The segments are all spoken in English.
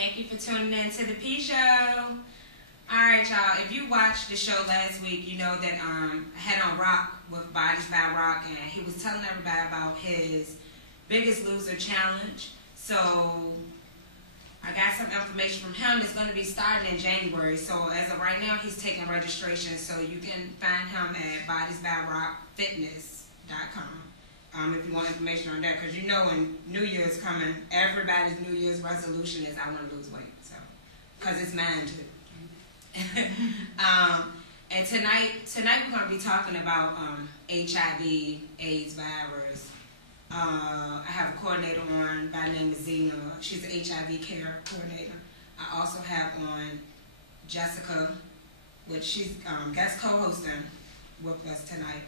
Thank you for tuning in to the P Show. All right, y'all. If you watched the show last week, you know that I had on Rock with Bodies by Rock, and he was telling everybody about his Biggest Loser challenge. So I got some information from him. It's going to be starting in January. So as of right now, he's taking registration. So you can find him at bodiesbyrockfitness.com. If you want information on that, because you know when New Year's coming, everybody's New Year's resolution is I want to lose weight. So, because it's mine too. And tonight we're going to be talking about HIV, AIDS virus. I have a coordinator on by the name of Zena. She's an HIV care coordinator. I also have on Jessica, which she's guest co-hosting with us tonight.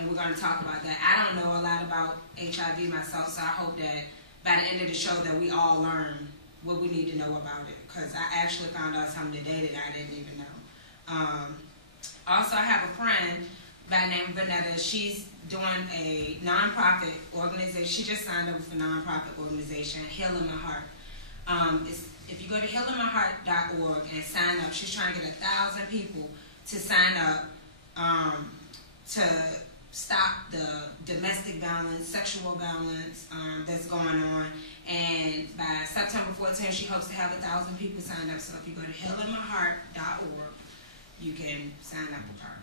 And we're going to talk about that. I don't know a lot about HIV myself, so I hope that by the end of the show that we all learn what we need to know about it, because I actually found out something today that I didn't even know. Also, I have a friend by the name of Vanetta. She's doing a nonprofit organization. She just signed up with a nonprofit organization, Healing My Heart. If you go to healingmyheart.org and sign up, she's trying to get 1,000 people to sign up to stop the domestic violence, sexual violence that's going on. And by September 14th, she hopes to have 1,000 people sign up. So if you go to healingmyheart.org, you can sign up with her.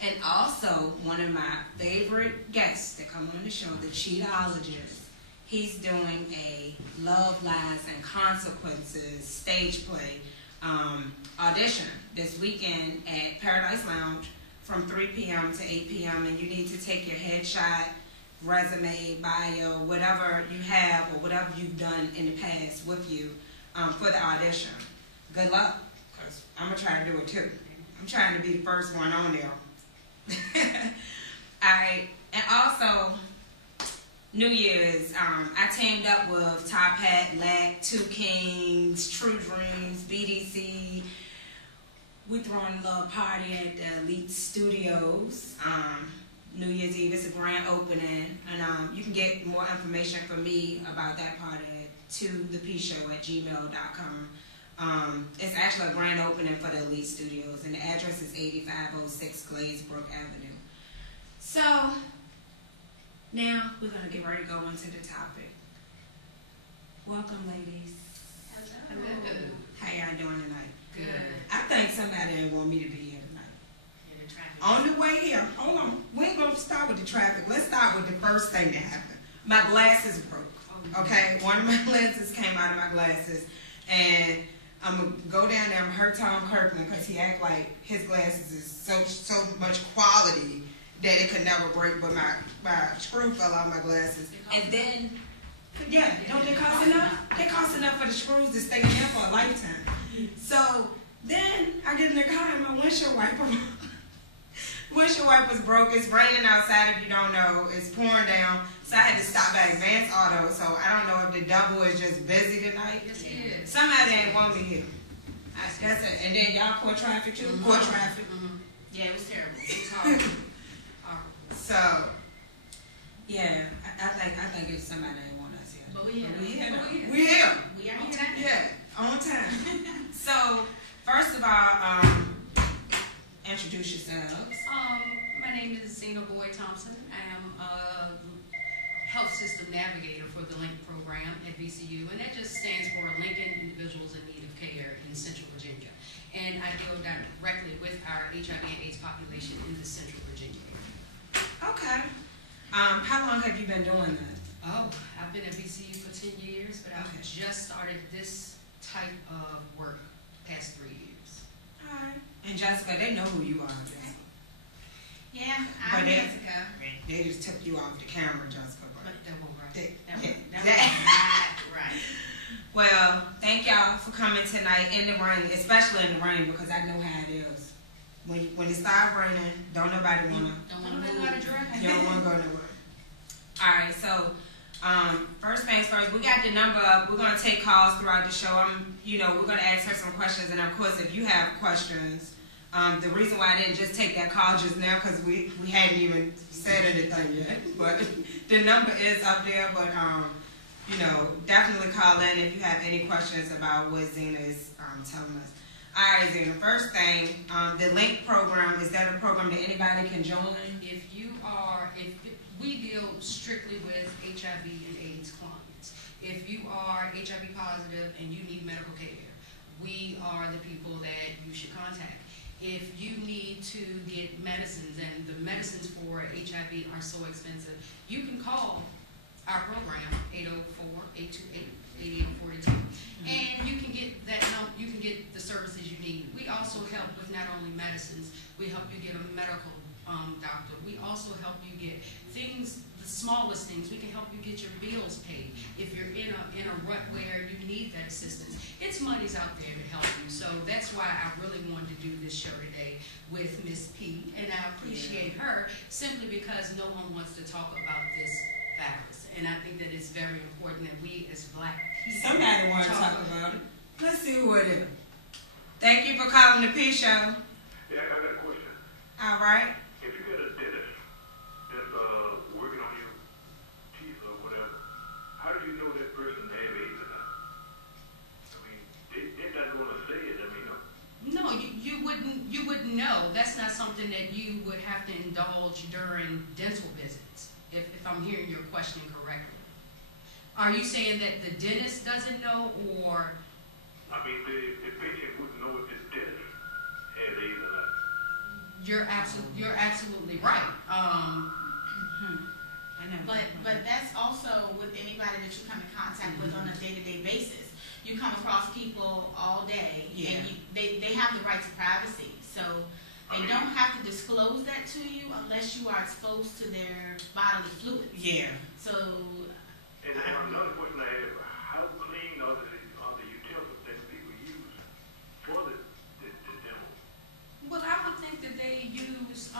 And also, one of my favorite guests that come on the show, the Cheatologist, he's doing a Love, Lies, and Consequences stage play audition this weekend at Paradise Lounge from 3 p.m. to 8 p.m. And you need to take your headshot, resume, bio, whatever you have or whatever you've done in the past with you for the audition. Good luck, because I'm going to try to do it too. I'm trying to be the first one on there. Alright, and also, New Year's, I teamed up with Top Hat, Lack, Two Kings, True Dreams, BDC. We're throwing a little party at the Elite Studios. New Year's Eve, it's a grand opening, and you can get more information from me about that party at tothepshow@gmail.com. It's actually a grand opening for the Elite Studios, and the address is 8506 Glazebrook Avenue. So, now we're going to get ready to go into the topic. Welcome, ladies. Hello. How y'all doing tonight? Good. I think somebody didn't want me to be here tonight. Yeah, the traffic. On the way here, hold on. We ain't going to start with the traffic. Let's start with the first thing that happened. My glasses broke. Okay? One of my lenses came out of my glasses, and I'm going to go down there. I'm hurt Tom Kirkland because he act like his glasses is so much quality that it could never break, but my screw fell out of my glasses. And then, yeah, don't they cost enough? They cost enough for the screws to stay in there for a lifetime. So then I get in the car and my windshield wiper's broke. It's raining outside if you don't know. It's pouring down. So I had to stop by Advance Auto. So I don't know if the double is just busy tonight. Yes, it is. Somebody ain't want me here. That's it. And then y'all caught traffic too? Mm-hmm. Caught traffic. Mm-hmm. Yeah, it was terrible. It's horrible. So, yeah, I think it's somebody that ain't want us here. But we here. We here. We here. We are on time. Yeah, on time. So, first of all, introduce yourselves. My name is Zena Boyd Thompson. I am a health system navigator for the LINK program at VCU, and that just stands for Lincoln Individuals in Need of Care in Central Virginia. And I deal directly with our HIV and AIDS population in the Central Virginia area. Okay. How long have you been doing that? Oh, I've been at VCU for 10 years, but I've just started this type of work past 3 years. All right. And Jessica, they know who you are, Jessica. Yeah, I'm Jessica. They just took you off the camera, Jessica. But that won't right. That was right. Well, thank y'all for coming tonight in the rain, especially in the rain, because I know how it is. When it starts raining, don't nobody want to. Don't want to drive. You don't want to go nowhere. All right, so first things first, we got the number up. We're going to take calls throughout the show. We're going to ask her some questions, and of course, if you have questions, the reason why I didn't just take that call just now because we hadn't even said anything yet, but the number is up there. But definitely call in if you have any questions about what Zena is telling us. All right, Zena, first thing, the LINK program, is that a program that anybody can join? If we deal strictly with HIV and AIDS clients. If you are HIV positive and you need medical care, we are the people that you should contact. If you need to get medicines, and the medicines for HIV are so expensive, you can call our program, 804-828-8842. And you can get that help, you can get the services you need. We also help with not only medicines, we help you get a medical doctor. We also help you get things, the smallest things. We can help you get your bills paid. If you're in a rut where you need that assistance, it's money's out there to help you. So that's why I really wanted to do this show today with Miss P. And I appreciate her simply because no one wants to talk about this virus. And I think that it's very important that we as Black people Somebody want to talk about it. Let's see who it is. Thank you for calling the P Show. Yeah, I got a question. All right. If you get a dentist that's working on your teeth or whatever, how do you know that person have AIDS or not? I mean, they're not going to say it. I mean, No, you wouldn't know. That's not something that you would have to indulge during dental visits, if I'm hearing your question correctly. Are you saying that the dentist doesn't know, or? I mean, the patient wouldn't know if the dentist has AIDS or not. You're absolutely right. I know. But that's also with anybody that you come in contact with on a day-to-day basis. You come across people all day, Yeah. and they have the right to privacy. So they don't have to disclose that to you unless you are exposed to their bodily fluids. Yeah. So, And another question I have, how clean are the utensils that people use for the dental? Well, I would think that they use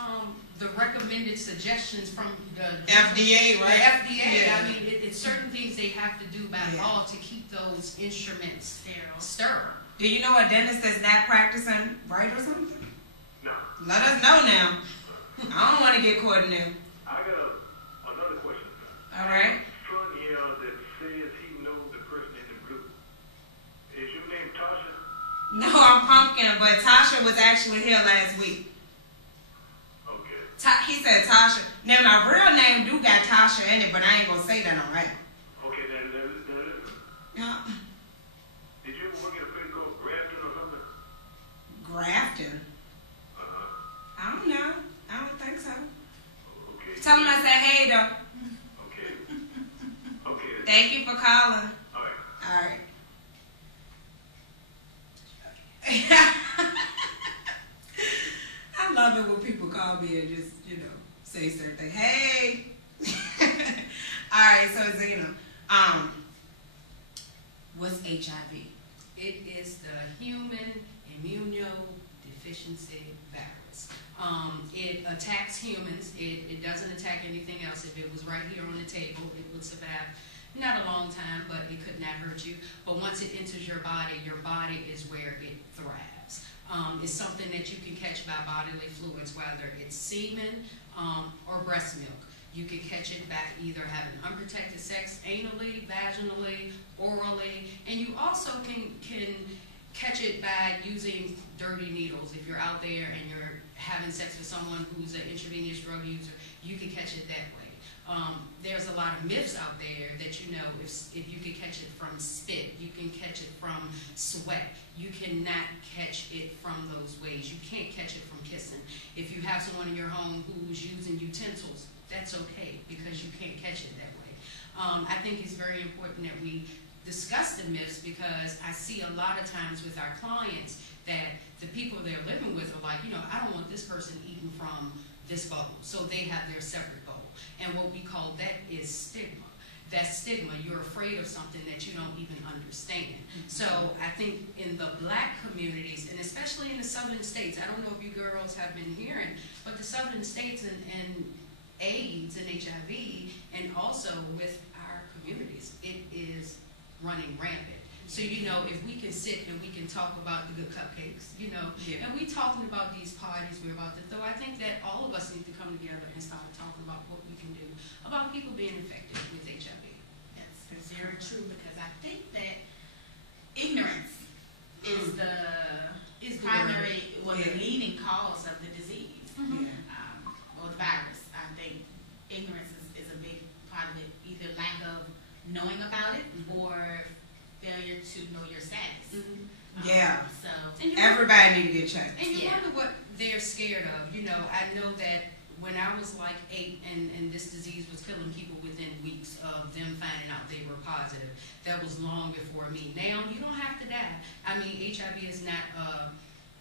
the recommended suggestions from the FDA, The right? FDA. Yeah. I mean, it's certain things they have to do by Yeah. law to keep those instruments sterile. sterile. Do you know a dentist that's not practicing right or something? No. Let us know now. I don't want to get caught in there. I got another question. All right. Son here that says he knows the person in the blue. Is your name Tasha? No, I'm Pumpkin, but Tasha was actually here last week. Okay. He said Tasha. Now, my real name do got Tasha in it, but I ain't going to say that on air. Okay, that is. Yeah. Did you ever work at a place called Grafton or something? Grafton? Uh-huh. I don't know. I don't think so. Okay. Tell him I said hey, though. Okay. Okay. Thank you for calling. All right. All right. I love it when people call me and just, say certain things. Hey. All right, so Zena, what's HIV? It is the human immunodeficiency virus. It attacks humans. It doesn't attack anything else. If it was right here on the table, it would survive not a long time, but it could not hurt you. But once it enters your body is where it thrives. It's something that you can catch by bodily fluids, whether it's semen or breast milk. You can catch it by either having unprotected sex anally, vaginally, orally, and you also can catch it by using dirty needles. If you're out there and you're having sex with someone who's an intravenous drug user, you can catch it that way. There's a lot of myths out there that if you can catch it from spit, you can catch it from sweat. You cannot catch it from those ways. You can't catch it from kissing. If you have someone in your home who's using utensils, that's okay because you can't catch it that way. I think it's very important that we discuss the myths because I see a lot of times with our clients that the people they're living with are like, I don't want this person eating from this bowl, so they have their separate bowl. And what we call that is stigma. That stigma, you're afraid of something that you don't even understand. So I think in the Black communities, and especially in the southern states, I don't know if you girls have been hearing, but the southern states and AIDS and HIV, and also with our communities, it is running rampant. So, if we can sit and we can talk about the good cupcakes, Yeah. and we talking about these parties we're about to throw, I think that all of us need to come together and start talking about what we can do about people being infected with HIV. yes. very true, because I think that ignorance is the primary, well, the leading cause of the disease, Yeah. or the virus. I think ignorance is a big part of it, either lack of knowing about it or failure to know your status. Yeah. So And you Everybody need to get checked. And you Yeah. wonder what they're scared of. You know, I know that when I was like 8 and this disease was killing people within weeks of them finding out they were positive, that was long before me. Now, you don't have to die. I mean, HIV is not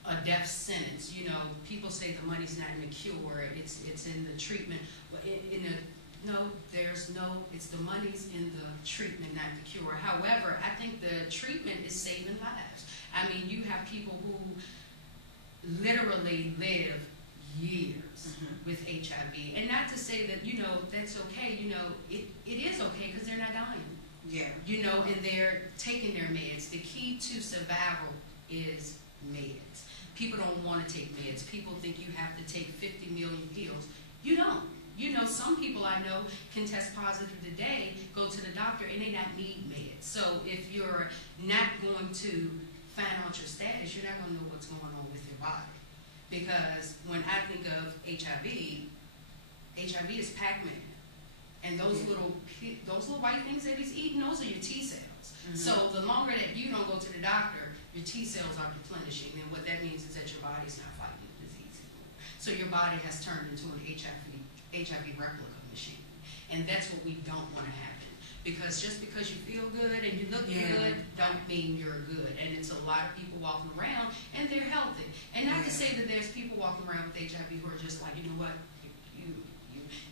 a death sentence. You know, people say the money's not in the cure, it's in the treatment. It's the money's in the treatment, not the cure. However, I think the treatment is saving lives. I mean, you have people who literally live years with HIV. And not to say that, you know, that's okay. You know, it is okay because they're not dying. Yeah. You know, and they're taking their meds. The key to survival is meds. People don't want to take meds. People think you have to take 50 million pills. You don't. You know, some people I know can test positive today, go to the doctor, and they not need meds. So if you're not going to find out your status, you're not going to know what's going on with your body. Because when I think of HIV is Pac-Man. And those little white things that he's eating, those are your T cells. So the longer that you don't go to the doctor, your T cells are replenishing. And what that means is that your body's not fighting the disease anymore. So your body has turned into an HIV replica machine. And that's what we don't want to happen. Because just because you feel good and you look good, don't mean you're good. And it's a lot of people walking around and they're healthy. And not to say that there's people walking around with HIV who are just like, you know what,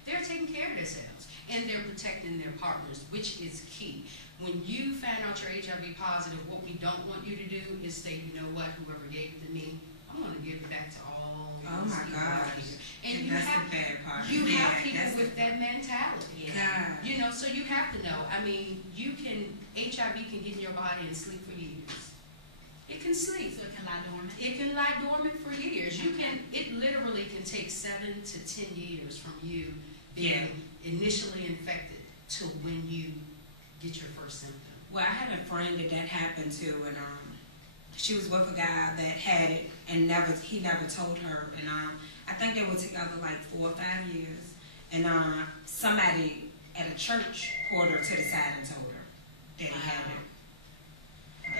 they're taking care of themselves. And they're protecting their partners, which is key. When you find out you're HIV positive, what we don't want you to do is say, you know what, whoever gave it to me, I'm going to give it back to all those people out here. And that's the bad part. You have people with that mentality. God. You know, so you have to know. I mean, HIV can get in your body and sleep for years. It can sleep. it can lie dormant. It can lie dormant for years. It literally can take 7 to 10 years from you being initially infected to when you get your first symptom. Well, I had a friend that happened to, and she was with a guy that had it, and he never told her. And I think they were together like 4 or 5 years. And somebody at a church pulled her to the side and told her that he had it.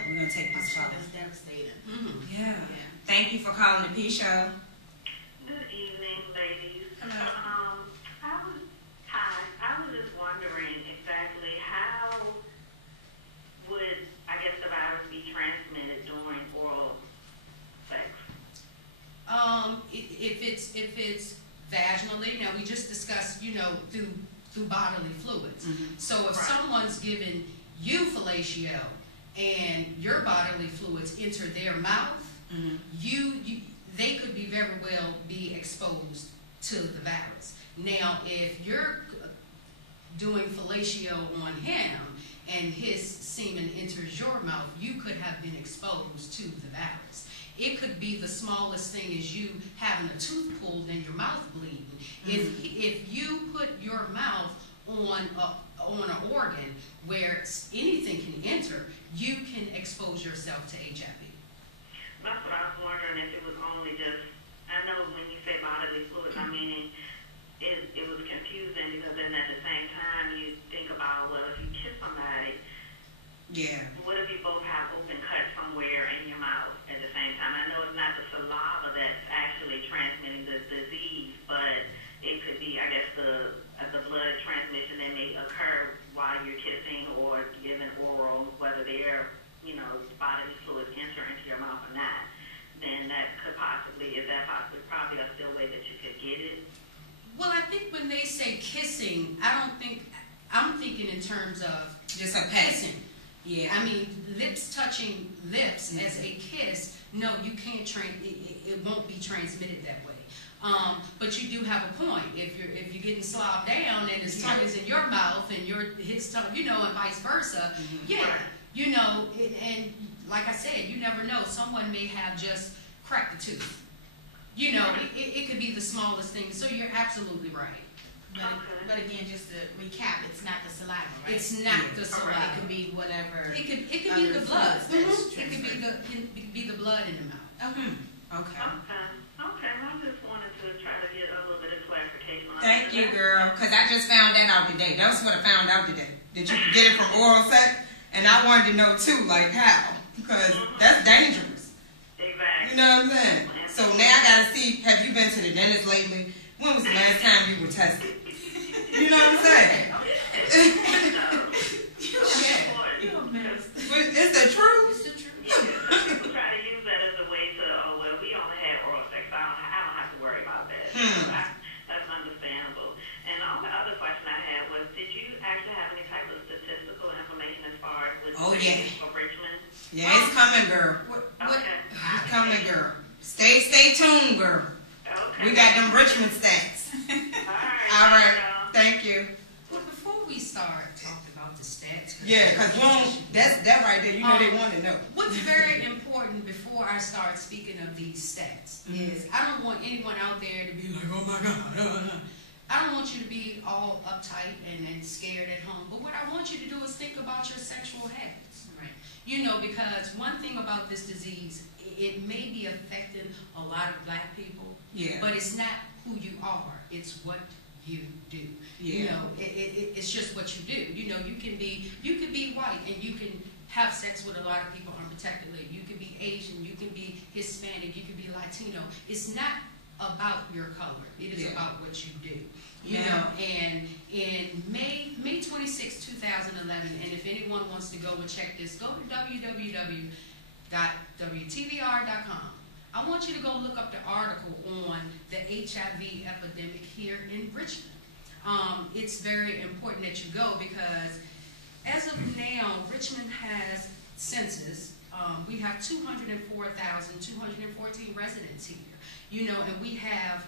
We're gonna take this call. That's devastating. Yeah. Thank you for calling the P Show. Good evening, ladies. Hello. I was just wondering exactly how would, I guess, the virus be transmitted during oral sex? If it's vaginally, now we just discussed, you know, through bodily fluids. So if someone's given you fellatio and your bodily fluids enter their mouth, they could be very well be exposed to the virus. Now, if you're doing fellatio on him and his semen enters your mouth, you could have been exposed to the virus. It could be the smallest thing as you having a tooth pulled and your mouth bleeding. If you put your mouth on an organ where anything can enter, you can expose yourself to HIV. That's what I was wondering, if it was only just, I know when you say bodily fluids, I mean, it was confusing because then at the same time you think about, well, if you kiss somebody, what if you both have open cuts somewhere in your mouth at the same time? I know it's not the saliva that's actually transmitting the disease, but it could be, I guess, the blood transmission that may occur while you're kissing or giving oral, whether they're, you know, bodily fluids enter into your mouth or not. Then that could possibly, is that possibly probably a still way that you could get it? Well, I think when they say kissing, I'm thinking in terms of Just a pet. kissing. Yeah. I mean, lips touching lips as a kiss, no, you can't it won't be transmitted that way. But you do have a point. If you're getting slobbed down and his tongue is in your mouth and his tongue, you know, and vice versa, you know, and like I said, you never know. Someone may have just cracked the tooth. You know, it could be the smallest thing. So you're absolutely right. But Okay. But again, just to recap, it's not the saliva, right? It's not the It saliva. could be whatever. It could be the other blood. fluids that's It could be the blood in the mouth. Okay. Okay, I just wanted to try to get a little bit of clarification on Thank that. you, girl, because I just found that out today. That was what I found out today. Did you get it from oral sex? And I wanted to know too, like how, because that's dangerous. Exactly. You know what I'm saying? So now I gotta see. Have you been to the dentist lately? When was the last time you were tested? You know what I'm saying? You're a mess. But it's the truth. It's the truth. People try to use that as a way to, oh, well, we only had oral sex, so I don't have to worry about that. So that's understandable. And the other question I had was, did you actually have any type of statistical information as far as with for Richmond? Yeah, it's coming, girl. Okay. It's coming, girl. Stay tuned, girl. Okay. We got them Richmond stats. All right. Thank you. Well, before we start talking about the stats, Yeah, because that right there, you know they want to know. what's very important before I start speaking of these stats is I don't want anyone out there to be like, oh my God. I don't want you to be all uptight and scared at home. But what I want you to do is think about your sexual habits. Right. You know, because one thing about this disease, it may be affecting a lot of black people, Yeah. but it's not who you are. It's what you do. Yeah. You know, it's just what you do. You know, you could be white and you can have sex with a lot of people unprotectedly. You could be Asian, you can be Hispanic, you can be Latino. It's not about your color. It is about what you do. You know, and in May 26, 2011, and if anyone wants to go and check this, go to www.wtbr.com. I want you to go look up the article on the HIV epidemic here in Richmond. It's very important that you go because as of now, Richmond has census. We have 204,214 residents here. You know, and we have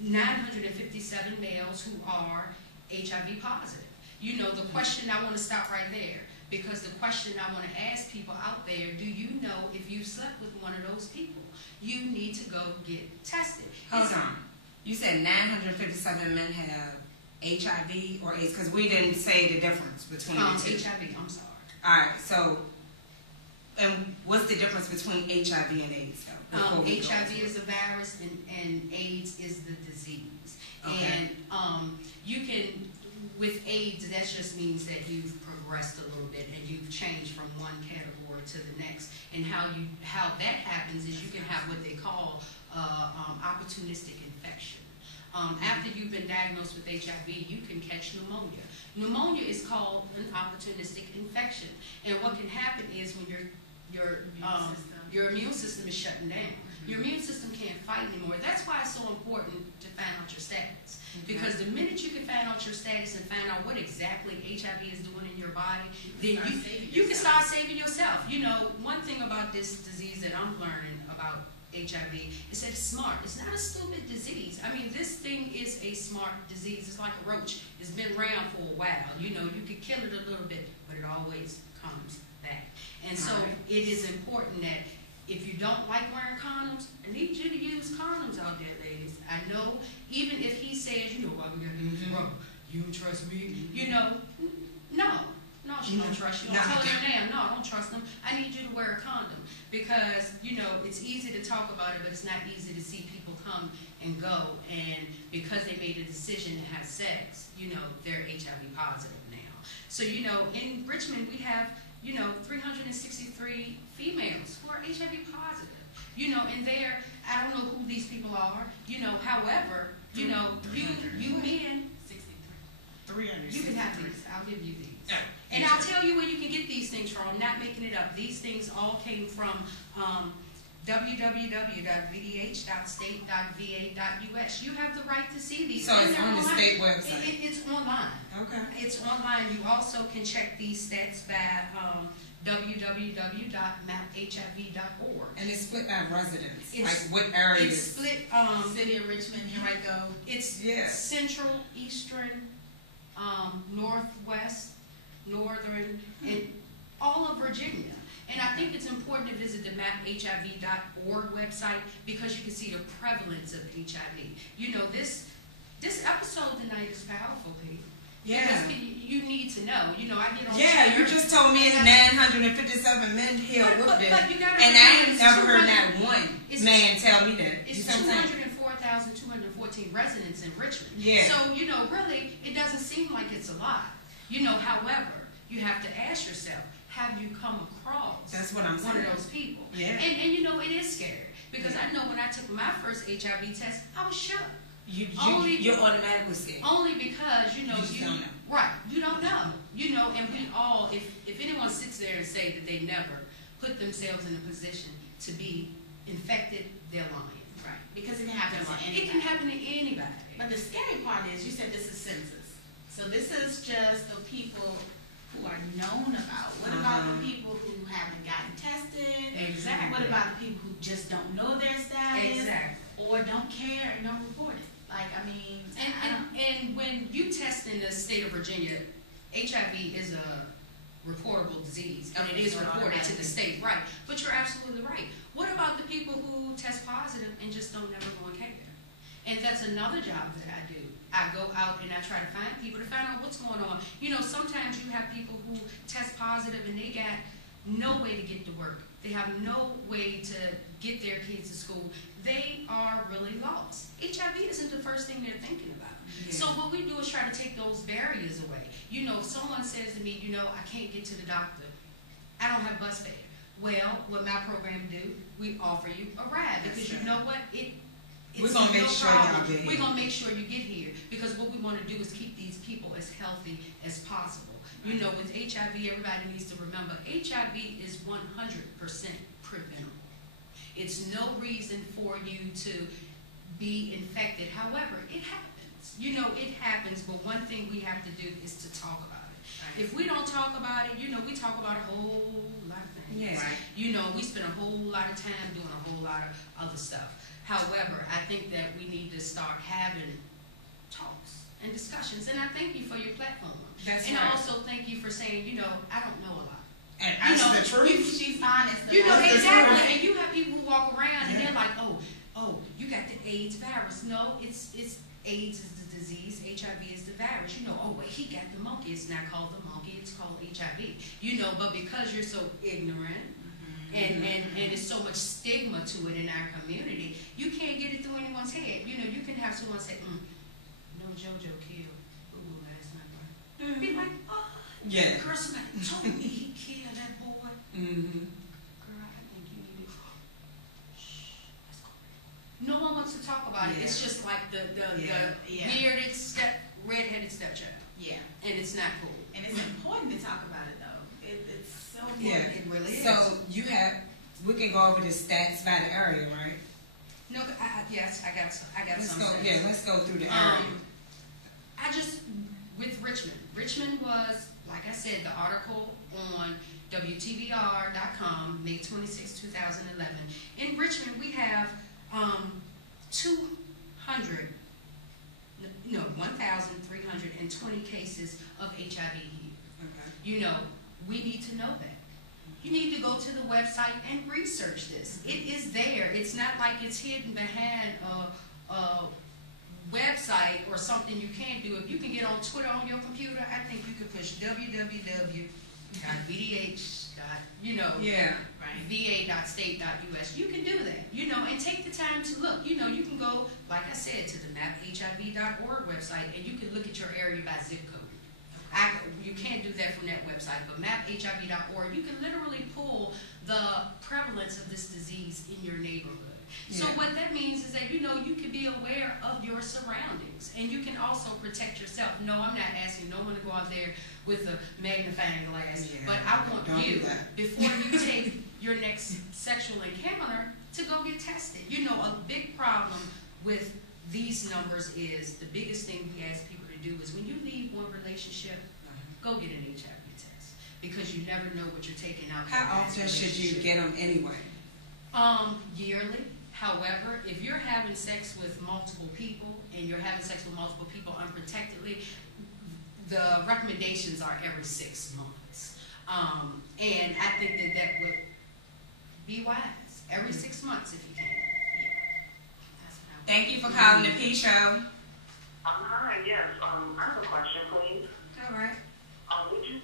957 males who are HIV positive. You know, the question, I want to stop right there, because the question I want to ask people out there, do you know if you slept with one of those people? You need to go get tested. Hold on. You said 957 men have HIV or AIDS, because we didn't say the difference between the two. HIV, I'm sorry. All right, so, and what's the difference between HIV and AIDS, though? HIV is a virus and AIDS is the disease. Okay. And you can, with AIDS, that just means that you've progressed a little bit and you've changed from one category to the next. And how that happens is you can have what they call opportunistic infection. After you've been diagnosed with HIV, you can catch pneumonia. Pneumonia is called an opportunistic infection. And what can happen is when your immune system is shutting down. Your immune system can't fight anymore. That's why it's so important to find out your status. Because the minute you can find out your status and find out what exactly HIV is doing in your body, then you can start saving yourself. You know, one thing about this disease that I'm learning about HIV is that it's smart. It's not a stupid disease. I mean, this thing is a smart disease. It's like a roach. It's been around for a while. You know, you could kill it a little bit, but it always comes back. And so it is important that if you don't like wearing condoms, I need you to use condoms out there, ladies. I know, even if he says, you know why we got to use rubber, you don't trust me? You know, no, she don't trust you. I'm telling you now, no, I don't trust them. I need you to wear a condom because, you know, it's easy to talk about it, but it's not easy to see people come and go. And because they made a decision to have sex, you know, they're HIV positive now. So, you know, in Richmond, we have, you know, 363 females who are HIV positive. You know, and they're, I don't know who these people are, you know, however, you know, you men, 300. you can have these. I'll give you these. Yeah. And I'll tell you where you can get these things from. I'm not making it up. These things all came from www.vdh.state.va.us. You have the right to see these. So it's on the state website? It's online. Okay. It's online. You also can check these stats by www.maphiv.org. And it's split by residents, It's- like what areas? It's split. City of Richmond, here I go. It's central, eastern, northwest, northern, and all of Virginia. And I think it's important to visit the maphiv.org website because you can see the prevalence of HIV. You know, this episode tonight is Yeah. Because you need to know. You know, I get on Yeah, Twitter, you just told me it's 957 men here with but this. you gotta And I ain't it's never heard 200 not one it's- man tell me that. You It's see what I'm saying? 204,214 residents in Richmond. Yeah. So, you know, really, it doesn't seem like it's a lot. You know, however, you have to ask yourself, have you come across That's what I'm one saying. of those people? Yeah. And you know, it is scary. Because Yeah. I know when I took my first HIV test, I was shook. You're automatically scared. Only because, you know, You just don't know. Right, you don't know. You know, and we all, if anyone sits there and say that they never put themselves in a position to be infected, they're lying. Right. Because it can happen to anybody. It can happen to anybody. But the scary part is, you said this is census. So this is just the people who are known about. What about the people who haven't gotten tested? Exactly. What about the people who just don't know their status? Exactly. Or don't care and don't report it? Like, I mean, I don't. And when you test in the state of Virginia, HIV is a reportable disease, and it is So reported to the automatically. state, right? But you're absolutely right. What about the people who test positive and just don't never go and care? And that's another job that I do. I go out and I try to find people to find out what's going on. You know, sometimes you have people who test positive and they got no way to get to work. They have no way to get their kids to school. They are really lost. HIV isn't the first thing they're thinking about. Yeah. So what we do is try to take those barriers away. You know, if someone says to me, you know, I can't get to the doctor, I don't have bus fare. Well, what my program do, we offer you a ride because you know what? We're gonna make sure y'all get here. We're gonna make sure you get here because what we want to do is keep these people as healthy as possible. You know, with HIV, everybody needs to remember HIV is 100% preventable. It's no reason for you to be infected. However, it happens. You know, it happens, but one thing we have to do is to talk about it. Right. If we don't talk about it, you know, we talk about a whole lot of things. Yeah. Right. You know, we spend a whole lot of time doing a whole lot of other stuff. However, I think that we need to start having talks and discussions. And I thank you for your platform. That's and right. I also thank you for saying, you know, I don't know a lot. And You that's know, the truth. She's honest. You know, about it. exactly. And you have people who walk around and Yeah. they're like, oh, you got the AIDS virus. No, it's AIDS is the disease, HIV is the virus. You know, oh, wait, he got the monkey. It's not called the monkey, it's called HIV. You know, but because you're so ignorant, and there's so much stigma to it in our community, you can't get it through anyone's head. You know, you can have someone say, no, JoJo killed Boo last night. Be like, oh, Yeah. girl, somebody told me he killed that boy. Mm-hmm. Girl, I think you need to, shh, let's go. No one wants to talk about it. Yeah. It's just like the Yeah. bearded redheaded stepchild. Yeah. And it's not cool. And it's important to talk about it, though. It's so important. Yeah. It really is. So we can go over the stats by the area, right? No, yes, I got Let's some go. sense. Yeah, let's go through the area. I just, with Richmond. Richmond was, like I said, the article on WTVR.com, May 26, 2011. In Richmond, we have 1,320 cases of HIV here. Okay. You know, we need to know that. You need to go to the website and research this. It is there. It's not like it's hidden behind a website or something you can't do. If you can get on Twitter on your computer, I think you could push Yeah. va.state.us. You can do that, you know, and take the time to look. You know, you can go, like I said, to the maphiv.org website, and you can look at your area by zip code. You can't do that from that website, but maphiv.org, you can literally pull the prevalence of this disease in your neighborhood. So Yeah. what that means is that, you know, you can be aware of your surroundings, and you can also protect yourself. No, I'm not asking no one to go out there with a magnifying glass, Yeah, but I want don't you, do that. before you take your next sexual encounter, to go get tested. You know, a big problem with these numbers is, the biggest thing we ask people to do is, when you leave one relationship, go get an HIV test, because you never know what you're taking out. How that next often should you relationship. get them anyway? Yearly. However, if you're having sex with multiple people, and you're having sex with multiple people unprotectedly, the recommendations are every 6 months. And I think that would be wise. Every 6 months if you can. Yeah. That's what I would. Thank you for calling the P Show. Hi, yes. I have a question, please. All right. Would you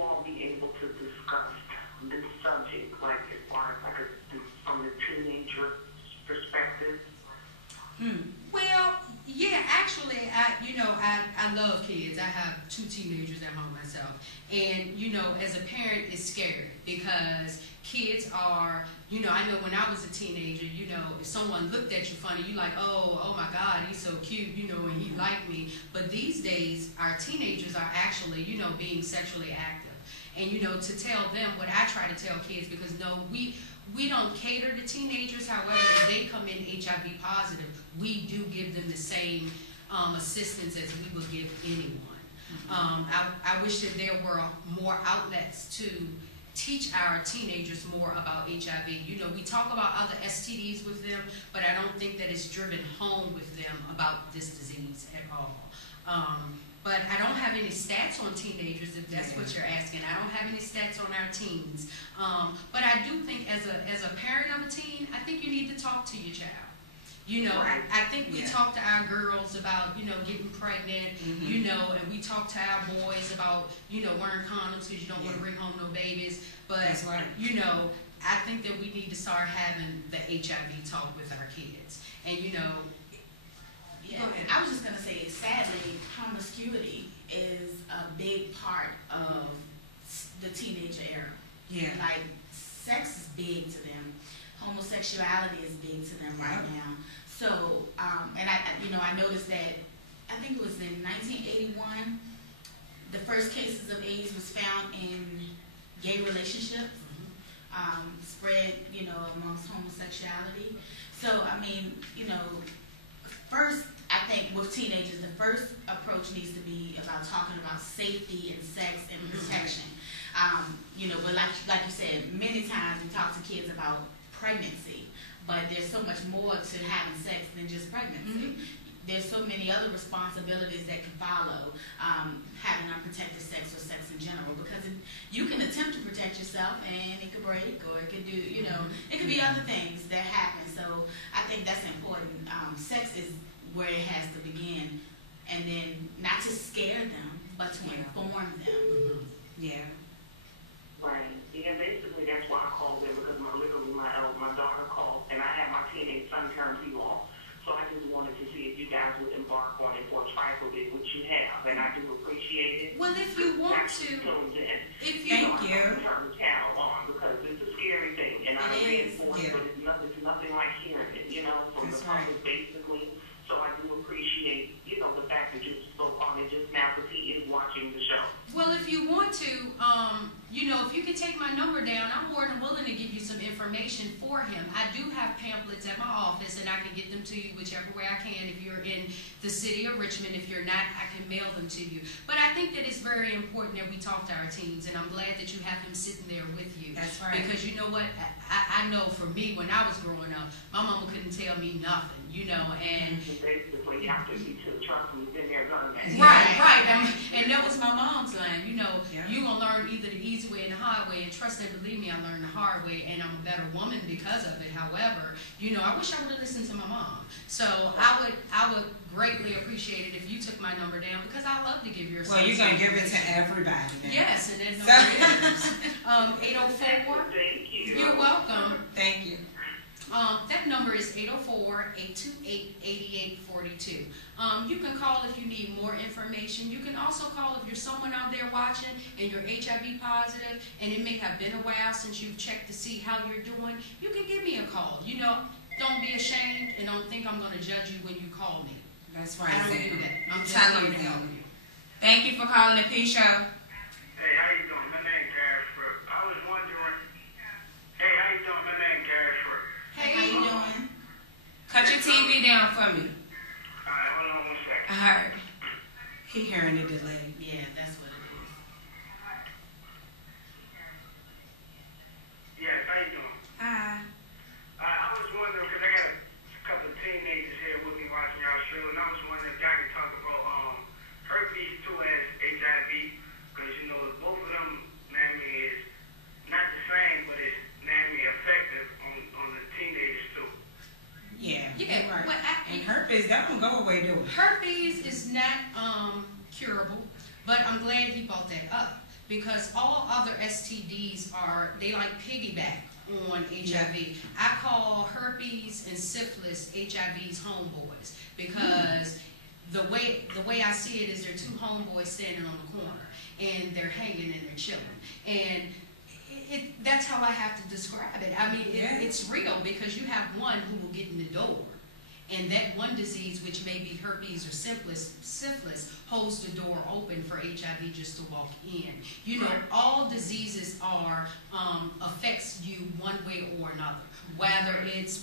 all be able to discuss this subject, like as far as from the teenager perspective? Well, yeah, actually, I love kids. I have 2 teenagers at home myself. And, as a parent, it's scary because kids are, I know when I was a teenager, if someone looked at you funny, you like, oh my God, he's so cute, and he liked me. But these days, our teenagers are actually, being sexually active. And, to tell them what I try to tell kids, because no, we don't cater to teenagers. However, if they come in HIV positive, we do give them the same assistance as we would give anyone. I wish that there were more outlets to teach our teenagers more about HIV. We talk about other STDs with them, but I don't think that it's driven home with them about this disease at all. But I don't have any stats on teenagers, if that's what you're asking. I don't have any stats on our teens. But I do think as a parent of a teen, I think you need to talk to your child. I think we talk to our girls about, getting pregnant, and we talk to our boys about, wearing condoms because you don't want to bring home no babies. But, That's right. I think that we need to start having the HIV talk with our kids. And, Yeah, go ahead. I was just going to say, sadly, promiscuity is a big part of the teenager era. Yeah. Like, sex is big to them. Homosexuality is big to them right now. So, and I noticed that, I think it was in 1981, the first cases of AIDS was found in gay relationships, spread, amongst homosexuality. So, first, I think with teenagers, the first approach needs to be about talking about safety and sex and protection. But like you said, many times we talk to kids about pregnancy, but there's so much more to having sex than just pregnancy. There's so many other responsibilities that can follow having unprotected sex or sex in general, because you can attempt to protect yourself and it could break, or it could do, it could be other things that happen. So I think that's important. Sex is where it has to begin, and then not to scare them, but to inform them. Yeah. Right. Yeah, basically that's why I called them, because my daughter called, and I had my teenage son turn to you all. So I just wanted to see if you guys would embark on it for a trifle bit, which you have, and I do appreciate it. Well, if you want to, Thank you. Turn the channel on, because it's a scary thing, and I reinforce, but it's nothing like hearing it, from the public, basically. So I do appreciate, the fact that you spoke on it just now, because he is watching the show. well, if you want to, if you could take my number down, I'm more than willing to give you some information for him. I do have pamphlets at my office, and I can get them to you whichever way I can. If you're in the city of Richmond, if you're not, I can mail them to you. But I think that it's very important that we talk to our teens, and I'm glad that you have him sitting there with you. That's right. Because you know what? I know for me, when I was growing up, my mama couldn't tell me nothing, and Basically, after you took trust me, been there, done that. Right. And that was my mom's line. You're going to learn either the easy way and the hard way. And trust and believe me, I learned the hard way, and I'm a better woman because of it. However, I wish I would have listened to my mom. So I would greatly appreciate it if you took my number down, because I love to give your son. Well, you're going to give it to everybody now. Yes, and that number is 804. Thank you. You're welcome. Thank you. That number is 804-828-8842. You can call if you need more information. You can also call if you're someone out there watching and you're HIV positive and it may have been a while since you've checked to see how you're doing. You can give me a call. Don't be ashamed, and don't think I'm going to judge you when you call me. That's right. I don't do that. I'm just telling here to you. help you. Thank you for calling the P Show. Hey, how you doing? My name's Ashford. I was wondering. Hey, how you doing? My name's Ashford. Hey, How you doing? Cut your TV down for me. All right, hold on 1 second. I heard. He hearing the delay. Yeah, that's what it is. Yes, how you doing? Hi. I was wondering, because I got a couple of teenagers here with me watching y'all show, and I was wondering if y'all could talk about herpes 2 as HIV, because both of them, is not the same, but it's effective on the teenagers too. Yeah. Yeah, right. but And herpes, that don't go away not curable, but I'm glad he brought that up, because all other STDs they like piggyback on HIV. I call herpes and syphilis HIV's homeboys, because the way I see it is they're two homeboys standing on the corner and they're hanging and they're chilling, and that's how I have to describe it. I mean, it's real, because you have one who will get in the door, and that one disease, which may be herpes or syphilis, holds the door open for HIV just to walk in. You know, all diseases affects you one way or another. Whether it's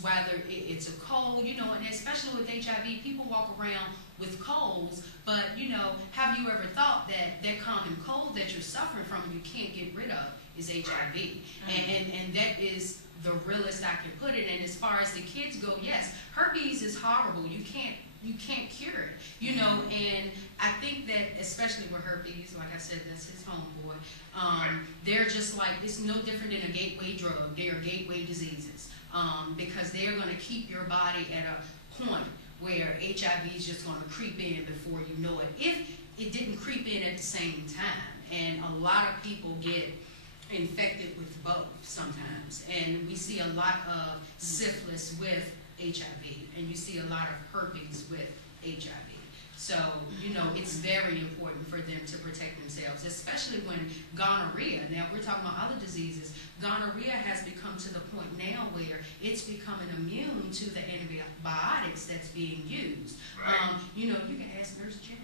a cold, you know, and especially with HIV, people walk around with colds, but you know, have you ever thought that common cold that you're suffering from, you can't get rid of, is HIV? And that is the realest I can put it. And as far as the kids go, yes, herpes is horrible. You can't cure it, you know. And I think that especially with herpes, like I said, that's his homeboy. They're just like, it's no different than a gateway drug. They are gateway diseases, because they are going to keep your body at a point where HIV is just going to creep in before you know it, if it didn't creep in at the same time. And a lot of people get infected with both sometimes, and we see a lot of syphilis with HIV, and you see a lot of herpes with HIV. So, you know, it's very important for them to protect themselves, especially when gonorrhea, now we're talking about other diseases, gonorrhea has become to the point now where it's becoming immune to the antibiotics that's being used. You know, you can ask Nurse Ginger.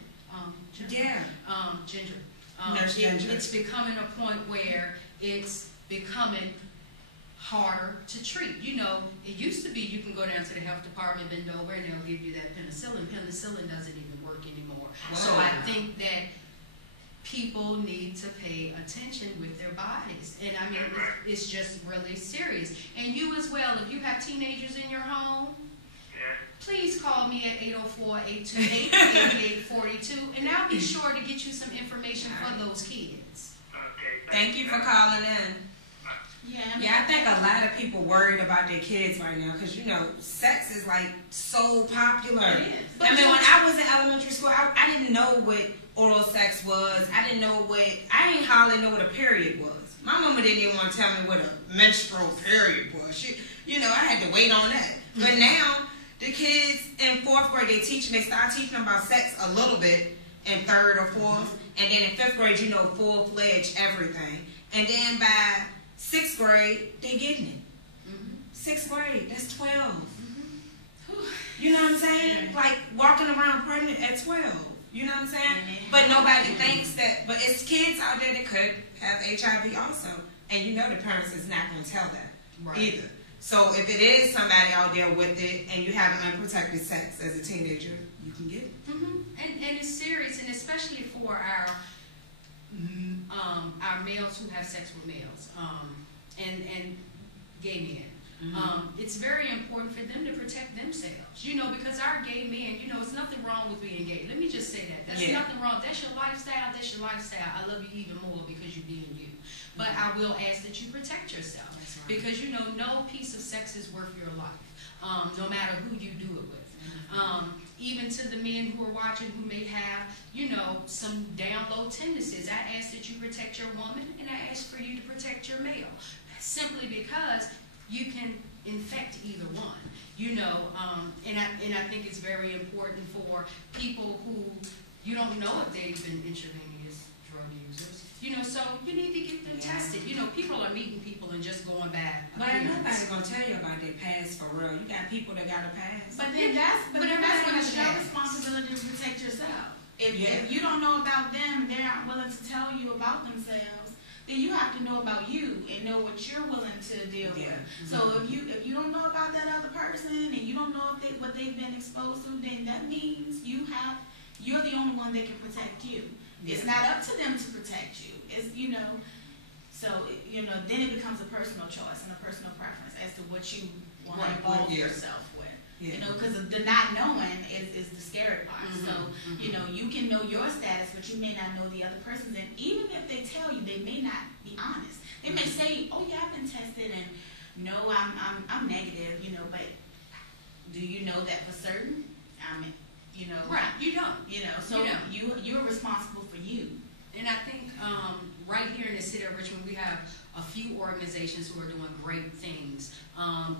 Nurse Ginger. It's becoming a point where it's becoming harder to treat. You know, it used to be you can go down to the health department, bend over, and they'll give you that penicillin. Penicillin doesn't even work anymore. Wow. So I think that people need to pay attention with their bodies. And I mean, it's just really serious. And you as well, if you have teenagers in your home, please call me at 804-828-8842, and I'll be sure to get you some information for those kids. Thank you for calling in. Yeah, I think a lot of people worried about their kids right now, because, you know, sex is like so popular. It is. I mean, when I was in elementary school, I didn't know what oral sex was. I didn't hardly know what a period was. My mama didn't even want to tell me what a menstrual period was. You know, I had to wait on that. But now, the kids in 4th grade, they start teaching them about sex a little bit in 3rd or 4th. And then in 5th grade, you know, full-fledged everything. And then by 6th grade, they getting it. 6th grade, that's 12. You know what I'm saying? Like walking around pregnant at 12. You know what I'm saying? But nobody thinks that. But it's kids out there that could have HIV also. And you know the parents is not going to tell that either. So if it is somebody out there with it and you have unprotected sex as a teenager, you can get it. And it's serious, and especially for our males who have sex with males, and gay men. It's very important for them to protect themselves, you know, because our gay men, you know, it's nothing wrong with being gay. Let me just say that. That's nothing wrong. That's your lifestyle. That's your lifestyle. I love you even more because you're being you. But I will ask that you protect yourself, because, you know, no piece of sex is worth your life, no matter who you do it with. Even to the men who are watching who may have, you know, some down low tendencies, I ask that you protect your woman, and I ask for you to protect your male, simply because you can infect either one, you know. And I think it's very important for people who you don't know if they've been intravenous drug users, you know, so you need to get them tested. You know, people are meeting people and just going back. But nobody's going to tell you about their past for real. You got people that got a past. But then that's your responsibility to protect yourself. If you don't know about them, they're not willing to tell you about themselves, then you have to know about you and know what you're willing to deal with. So if you don't know about that other person and you don't know what they've been exposed to, then that means you're the only one that can protect you. It's not up to them to protect you. It's, you know, so, you know, then it becomes a personal choice and a personal preference as to what you want to involve yourself with. You know, because the not knowing is the scary part. So, you know, you can know your status, but you may not know the other person's. And even if they tell you, they may not be honest. They may say, "Oh yeah, I've been tested, and no, I'm negative." You know, but do you know that for certain? I mean, you know. Right, you don't. You know, so you're responsible for you. And I think right here in the city of Richmond, we have a few organizations who are doing great things.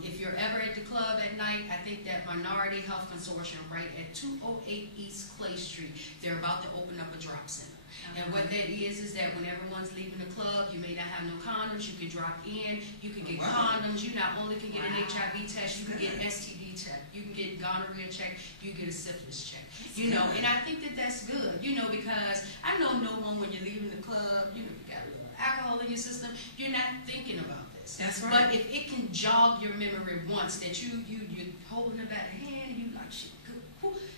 If you're ever at the club at night, I think that Minority Health Consortium, right at 208 East Clay Street, they're about to open up a drop center. And what that is that when everyone's leaving the club, you may not have no condoms, you can drop in, you can get condoms, you not only can get an HIV test, you can get STD check, you can get gonorrhea check, you get a syphilis check. You know, and I think that that's good, you know, because I know no one when you're leaving the club, you know, you got a little alcohol in your system, you're not thinking about this. That's right. But if it can jog your memory once that you're holding it back hand, you like, shit,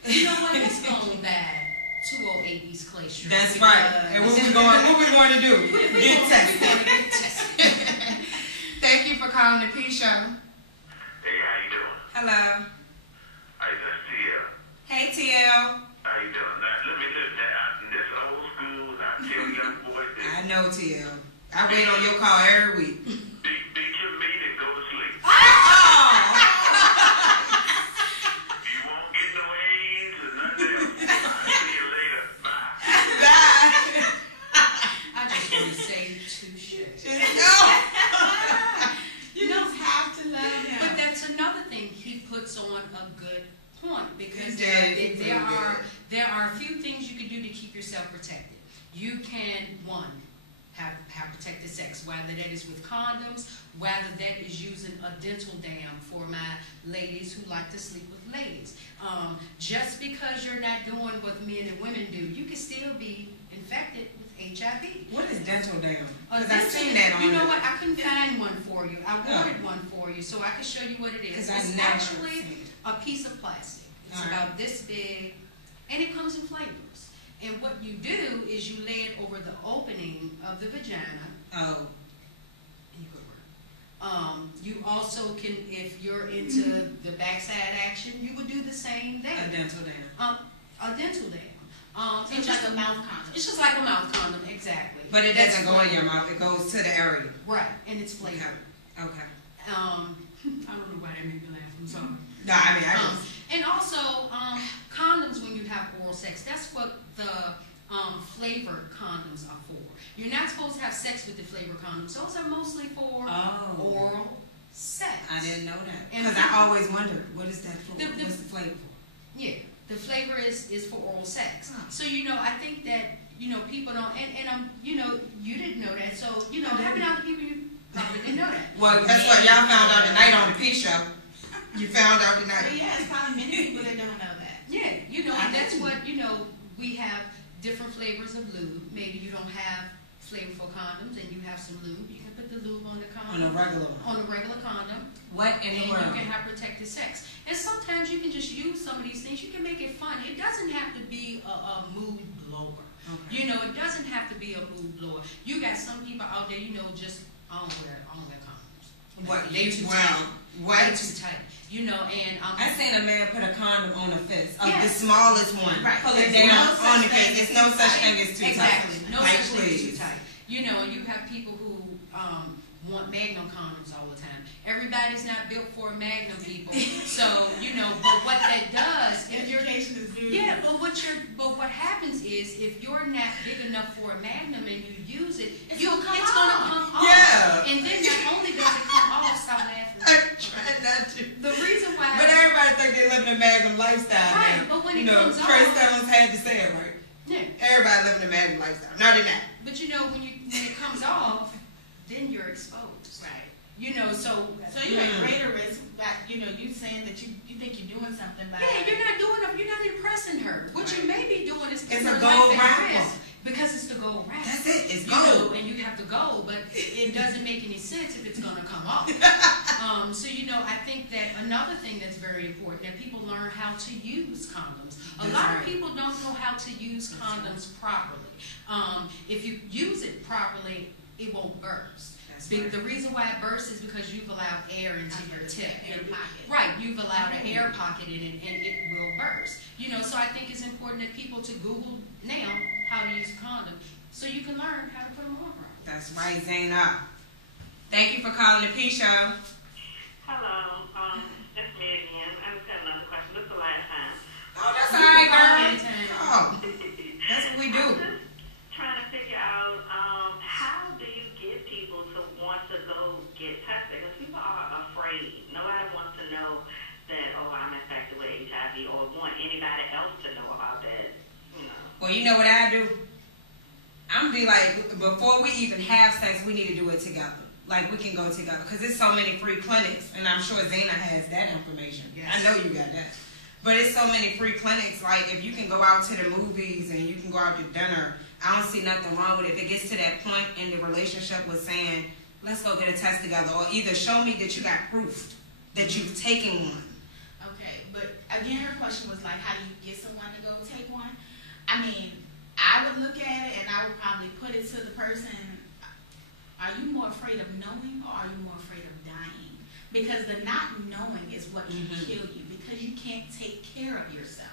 you know what, let's go on back. 208 East Clay Street. That's right. And what we going to do? Get tested. Thank you for calling the P Show. Hey, how you doing? Hello. Hey, that's TL. Hey, TL. How you doing? Now, let me live that. This old school, and I tell young boys this. I know, TL. I wait on your call every week. Beat your meat and go to sleep. Oh! You won't get no AIDS or nothing else. I'll see you later. Bye. Bye. I just want to say touche. You don't have to love him. But that's another thing. He puts on a good point because He did. there are a few things you can do to keep yourself protected. You can, one, have protected sex, whether that is with condoms, whether that is using a dental dam for my ladies who like to sleep with ladies. Just because you're not doing what men and women do, you can still be infected with HIV. What is dental dam? A Because I've dental- seen that on You know it. what? I couldn't find one for you. I Oh. ordered one for you, so I can show you what it is. Because I It's never actually seen it. a piece of plastic. It's All right. about this big, and it comes in flavors. And what you do is you lay it over the opening of the vagina. Oh. And you could work. You also can, if you're into the backside action, you would do the same thing. A dental dam. A dental dam. So it's like a mouth condom. It's just like a mouth condom, exactly. But it That's doesn't go in flavor. your mouth. It goes to the area. Right, and it's flavored. Okay. I don't know why that made me laugh. I'm sorry. No, I mean, I just... And also, condoms when you have oral sex. That's what the flavored condoms are for. You're not supposed to have sex with the flavored condoms. Those are mostly for Oh. oral sex. I didn't know that. And Because I always wondered, what is that for? The- What's the flavor for? Yeah, the flavor is for oral sex. Oh. So, you know, I think that, you know, people don't, and you know, you didn't know that. So, you know, I how many didn't. other people you probably didn't know that? Well, that's what y'all found out tonight on the P Show. You found out But tonight. yeah, it's probably many people that don't know that. Yeah, you know, I and that's do. what, you know, we have different flavors of lube. Maybe you don't have flavorful condoms and you have some lube. You can put the lube on the On a condom. regular one. On a regular condom. What in And the you world? can have protected sex. And sometimes you can just use some of these things. You can make it fun. It doesn't have to be a mood blower. Okay. You know, it doesn't have to be a mood blower. You got some people out there, you know, just I don't wear condoms. What? They too Wow. tight. What? They too tight. You know, and I seen a man put a condom on a fist of the Yes. smallest one. Right. Pull it There's down no such on the thing face. There's as no too such tight. thing as too Exactly. tight. No Like, such thing as please. too tight. You know, and you have people who want Magnum condoms all the time. Everybody's not built for a Magnum, people. So, you know, but what that does, if you're Education is good. yeah, but what happens is if you're not big enough for a Magnum and you use it, It's it's gonna gonna come come off. off. Yeah. And then not only does it come off, stop laughing. I'm trying not to. The reason why But everybody think they're living a Magnum lifestyle Right, now. but when you it know, comes Trey off- Songz had to say it right. yeah. Everybody living a Magnum lifestyle. No, they're not. But you know, when it comes off, then you're exposed. Right. You know, so So you're at greater risk by, you know, you saying that you think you're doing something by... yeah, you're not impressing her. What you may be doing is putting It's a her gold life at wrapper. risk because it's the gold wrap. That's it. It's You know, gold. and you have the gold, but it doesn't make any sense if it's gonna come off. So you know, I think that another thing that's very important that people learn how to use condoms. A That's lot right. of people don't know how to use condoms properly. If you use it properly, it won't burst. That's Be- right. The reason why it bursts is because you've allowed air into your tip. Air pocket. Right, you've allowed an air pocket in it and it will burst. You know, so I think it's important that people to Google now how to use a condom so you can learn how to put them on properly. That's right, Zainab. Thank you for calling the P Show. Hello, it's me again. I just have another question. This is the last time. Oh, that's all right, alcohol. That's what we do. I'm just trying to figure out how do you get people to want to go get tested? Because people are afraid. Nobody wants to know that, oh, I'm infected with HIV, or want anybody else to know about that. Well, you know what I do? I'm be like, before we even have sex, we need to do it together. Like, we can go together. Because there's so many free clinics, and I'm sure Zena has that information. Yes. I know you got that. But it's so many free clinics. Like, if you can go out to the movies and you can go out to dinner, I don't see nothing wrong with it. If it gets to that point in the relationship with saying, let's go get a test together, or either show me that you got proof that you've taken one. Okay, but again, her question was like, how do you get someone to go take one? I mean, I would look at it and I would probably put it to the person, are you more afraid of knowing or are you more afraid of dying? Because the not knowing is what can kill you, because you can't take care of yourself.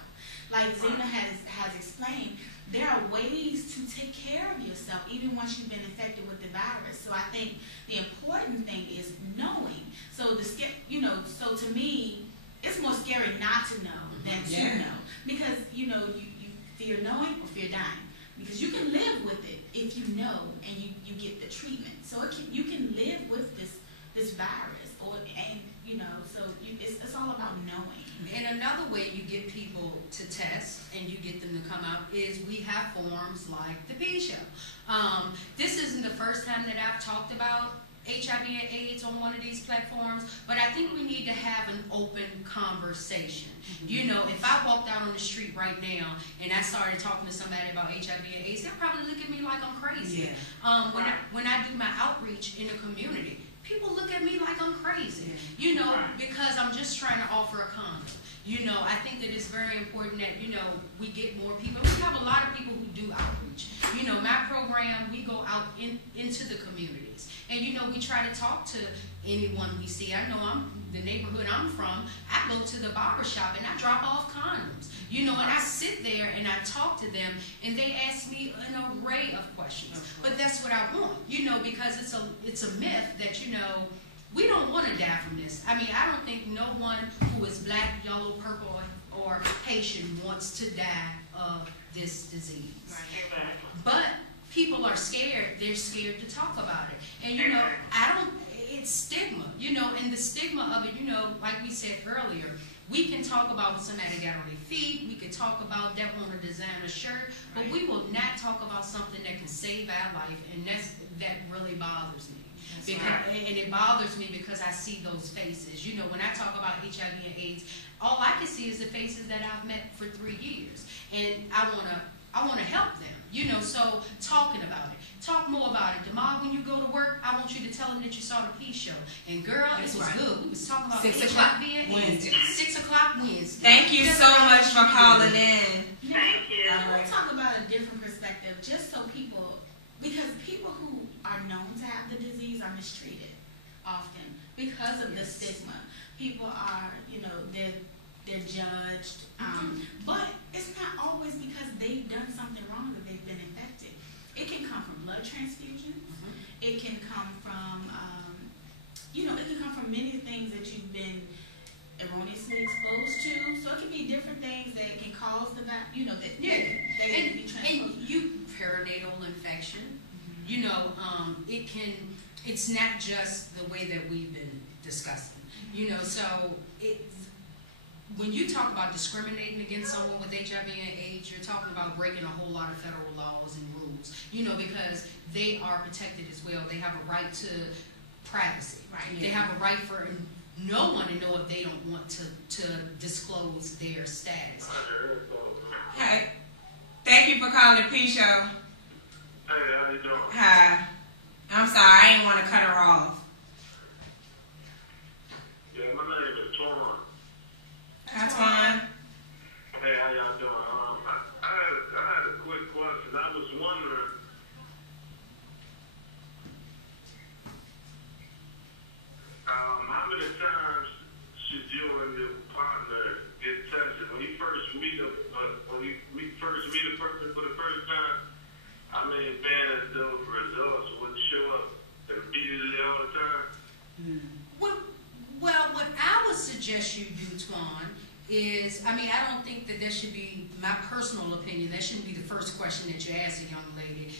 Like Zena has explained, there are ways to take care of yourself even once you've been infected with the virus. So I think the important thing is knowing. So so to me, it's more scary not to know than to know. Because, you fear knowing or fear dying. Because you can live with it if you know and you get the treatment. So you can live with this virus, it's all about knowing. And another way you get people to test and you get them to come out is we have forums like the P Show. This isn't the first time that I've talked about HIV and AIDS on one of these platforms, but I think we need to have an open conversation. If I walked out on the street right now and I started talking to somebody about HIV and AIDS, they'll probably look at me like I'm crazy. Yeah. When I do my outreach in the community, people look at me like I'm crazy, because I'm just trying to offer a condom. I think that it's very important that, we get more people. We have a lot of people who do outreach. My program, we go out into the communities. And, we try to talk to anyone we see. I know the neighborhood I'm from, I go to the barber shop and I drop off condoms. And I sit there and I talk to them and they ask me an array of questions. But that's what I want, because it's a myth that, we don't want to die from this. I mean, I don't think no one who is black, yellow, purple, or Haitian wants to die of this disease. Right. But people are scared. They're scared to talk about it. And, it's stigma, and the stigma of it, like we said earlier, we can talk about what somebody got on their feet. We can talk about them on a designer shirt, but we will not talk about something that can save our life, and that really bothers me. And it bothers me because I see those faces. When I talk about HIV and AIDS, all I can see is the faces that I've met for 3 years, and I wanna help them. So talking about it, talk more about it. Jamal, when you go to work, I want you to tell them that you saw the P Show. And girl, it was good. We was talking about 6 HIV o'clock and Wednesday. 6 o'clock Wednesday. Thank you so much for calling in. Thank you. I want to talk about a different perspective, just so because people who are known to have the disease are mistreated often because of the stigma. People are, they're judged, but it's not always because they've done something wrong that they've been infected. It can come from blood transfusions. It can come from, it can come from many things that you've been erroneously exposed to. So it can be different things that can cause the, they can be transposed. Perinatal infection, it's not just the way that we've been discussing, when you talk about discriminating against someone with HIV and AIDS, you're talking about breaking a whole lot of federal laws and rules, because they are protected as well. They have a right to privacy. Right. They have a right for no one to know if they don't want to disclose their status. Hey, thank you for calling the P Show. Hey, how you doing? Hi. I'm sorry, I didn't want to cut her off. Yeah, my name is Twan. Hi, Twan. Hey, how y'all doing? I had a quick question. I was wondering, how many times should you and your partner get tested? When you first meet a person for the first time, being that those results would show up immediately all the time? Well, what I would suggest you do, Twan, is, I mean, I don't think that should be, my personal opinion, that shouldn't be the first question that you ask a young lady,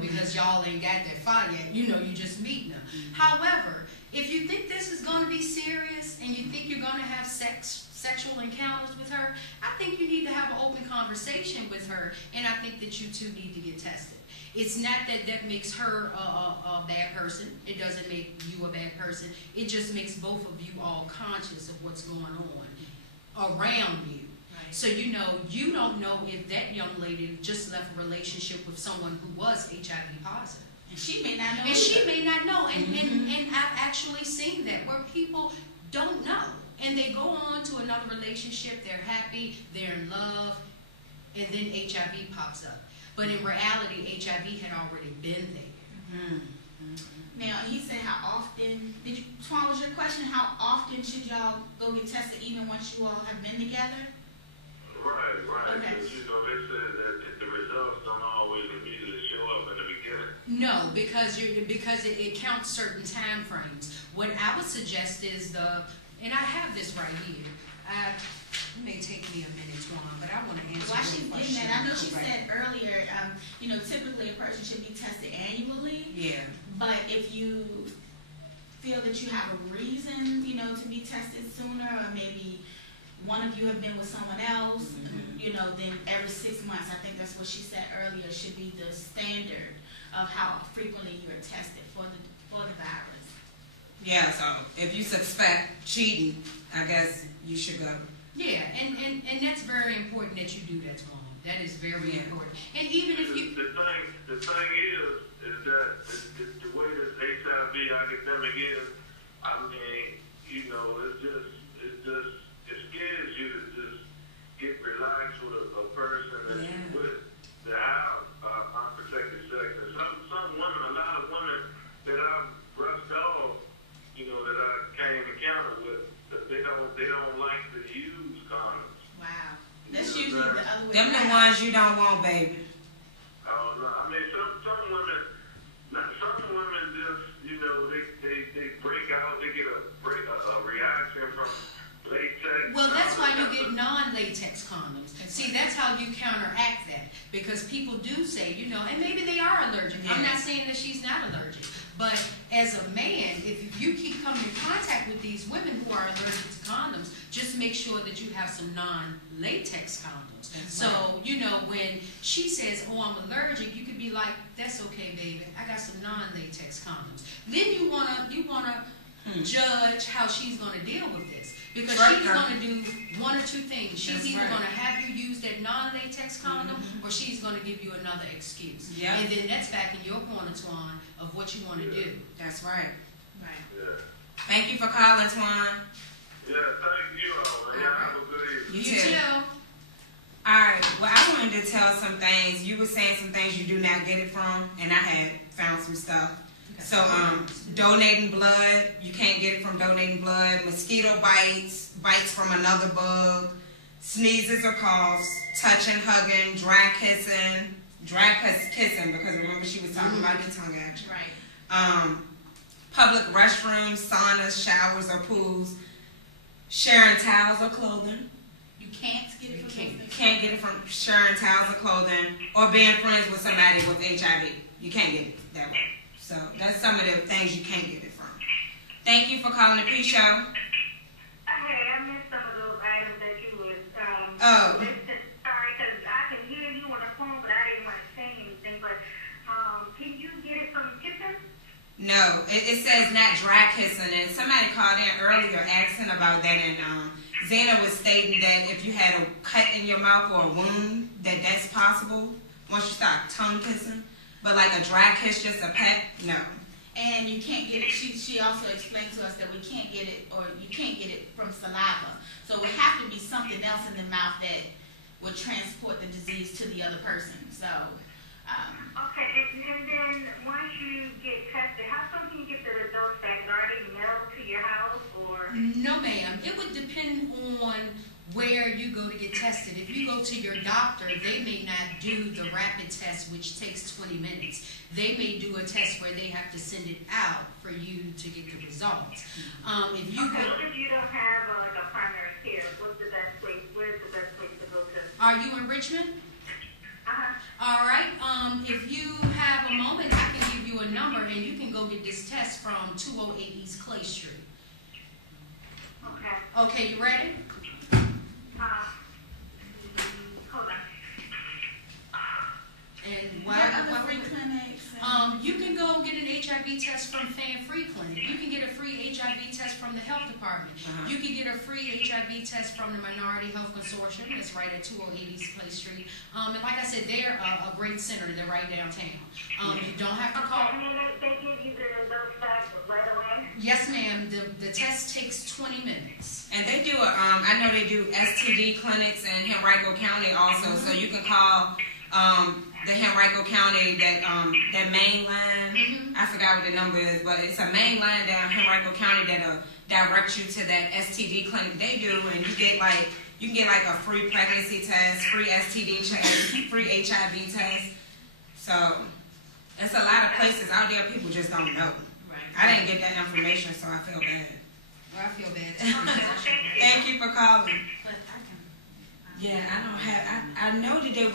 because y'all ain't got that far yet, you just meeting them. However, if you think this is going to be serious and you think you're going to have sexual encounters with her, I think you need to have an open conversation with her, and I think that you two need to get tested. It's not that makes her a bad person. It doesn't make you a bad person. It just makes both of you all conscious of what's going on around you. Right. So you don't know if that young lady just left a relationship with someone who was HIV positive. And she may not know. And she may not know. And I've actually seen that where people don't know. And they go on to another relationship, they're happy, they're in love, and then HIV pops up. But in reality, HIV had already been there. Now, he said how often, Twan, was your question, how often should y'all go get tested even once you all have been together? Right. Okay. Because, they said that the results don't always immediately show up in the beginning. No, because it counts certain time frames. What I would suggest is and I have this right here. It may take me a minute, Twan, but I want to answer Why your she's question. getting that? I know she correctly. said earlier, typically a person should be tested annually. Yeah. But if you feel that you have a reason, to be tested sooner, or maybe one of you have been with someone else, then every 6 months, I think that's what she said earlier, should be the standard of how frequently you are tested for the virus. Yeah, so if you suspect cheating, I guess you should go. Yeah, and that's very important that you do that, Twan. That is very important. And even if you... The thing is that the way this HIV epidemic is, I mean, it scares you to just get relaxed with a person that you with that have unprotected sex. And some women, a lot of women that I've brushed off, that I came encounter with, that they don't like to use condoms. Wow. That's usually the other way Them the around. ones you don't want, baby. Oh no! I mean, some women just, they break out. They get a reaction from latex. Well, that's why you get non-latex condoms. See, that's how you counteract that. Because people do say, and maybe they are allergic. I'm not saying that she's not allergic. But as a man, if you keep coming in contact with these women who are allergic to condoms, just make sure that you have some non-latex condoms. So, when she says, oh, I'm allergic, you could be like, that's okay, baby. I got some non-latex condoms. Then you wanna judge how she's going to deal with this. Because she's going to do one or two things. She's either going to have you use that non-latex condom, or she's going to give you another excuse. Yeah. And then that's back in your corner, Twan, of what you want to do. That's right. Right. Yeah. Thank you for calling, Twan. Yeah, thank you all. Y'all have a good evening. You too. All right. Well, I wanted to tell some things. You were saying some things you do not get it from, and I had found some stuff. So, donating blood, you can't get it from donating blood. Mosquito bites from another bug, sneezes or coughs, touching, hugging, dry kissing, because remember she was talking about the tongue action. Right. Public restrooms, saunas, showers, or pools, sharing towels or clothing. You can't get it from those things. Can't get it from sharing towels or clothing, or being friends with somebody with HIV. You can't get it that way. So that's some of the things you can't get it from. Thank you for calling the P-Show. Hey, I missed some of those items that you was listed. Sorry, because I can hear you on the phone, but I didn't want to say anything. But can you get it from kissing? No, it says not dry kissing. And somebody called in earlier asking about that, and Zena was stating that if you had a cut in your mouth or a wound, that's possible once you start tongue kissing. But like a dry kiss, just a peck, no. And you can't get it. She also explained to us that we can't get it, or you can't get it from saliva. So it would have to be something else in the mouth that would transport the disease to the other person. So. Okay, and then once you get tested, how soon can you get the results back? Are they mailed to your house or? No, ma'am. It would depend on where you go to get tested. If you go to your doctor, they may not do the rapid test, which takes 20 minutes. They may do a test where they have to send it out for you to get the results. If you if you don't have a primary here, what's the best place? Where's the best place to go to? Are you in Richmond? Uh-huh. All right. If you have a moment, I can give you a number, and you can go get this test from 208 East Clay Street. Okay. Okay, you ready? Hold on. And There are other free clinics. you can go get an HIV test from Fan Free Clinic. You can get a free HIV test from the health department. You can get a free HIV test from the Minority Health Consortium. That's right at 208 East Clay Street. And like I said, they're a great center. They're right downtown. You don't have to call. And then they give you the results back right away? Yes, ma'am. The test takes 20 minutes. And they do I know they do STD clinics in Henrico County also, so you can call the Henrico County that main line. I forgot what the number is, but it's a main line down Henrico County that'll direct you to that STD clinic they do, and you can get like a free pregnancy test, free STD test, free HIV test. So it's a lot of places out there people just don't know. Right. I didn't get that information, so I feel bad. Well, I feel bad. Thank you for calling. But I can. Yeah, I don't have. I know that they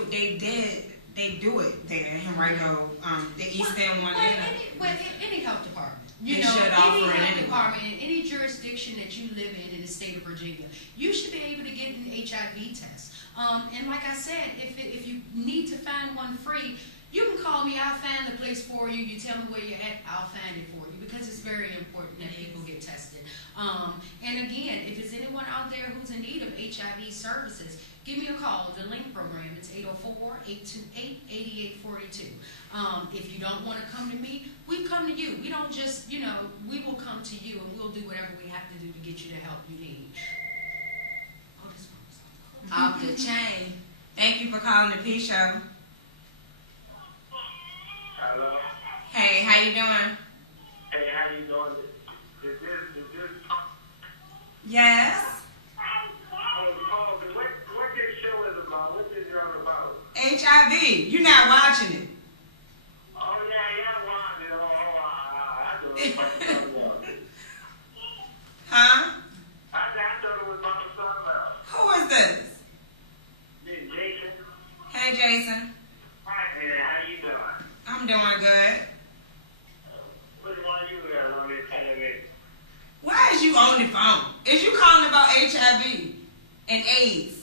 do it there in Henrico, the East End one. Any health department. They You know, should offer any it health anyway. department in any jurisdiction that you live in the state of Virginia, you should be able to get an HIV test. And like I said, if you need to find one free, you can call me. I'll find the place for you. You tell me where you're at, I'll find it for you, because it's very important that people get tested. And again, if there's anyone out there who's in need of HIV services, give me a call. The LINK program, it's 804-828-8842. If you don't want to come to me, we come to you. We don't just, we will come to you, and we'll do whatever we have to do to get you the help you need. Oh, this one was Off the chain. Thank you for calling the P Show. Hello. Hey, how you doing? Hey, how you doing? Is this? Yes. What this show is about? What this show about? HIV. You're not watching it. Oh yeah, watch it. I do it about something else. Huh? I thought it was about something else. Who is this? This Jason. Hey, Jason. Hey, how you doing? I'm doing good. Which one you got on this television? Why is you on the phone? Is you calling about HIV and AIDS?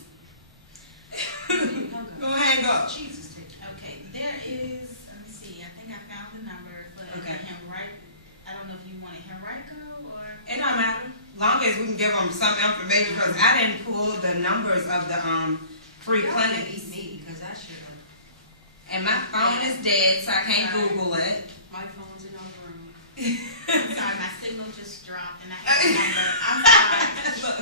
Go hang up. Jesus, take it. Okay, there is. Let me see. I think I found the number for Okay. Henrico. I don't know if you wanted Henrico or. It don't matter. Long as we can give them some information, because I didn't pull the numbers of the free clinics. Me, because I should have. And my phone is dead, so I can't Google it. My phone's in our room. I'm sorry, my signal just dropped and I have the number. I'm sorry.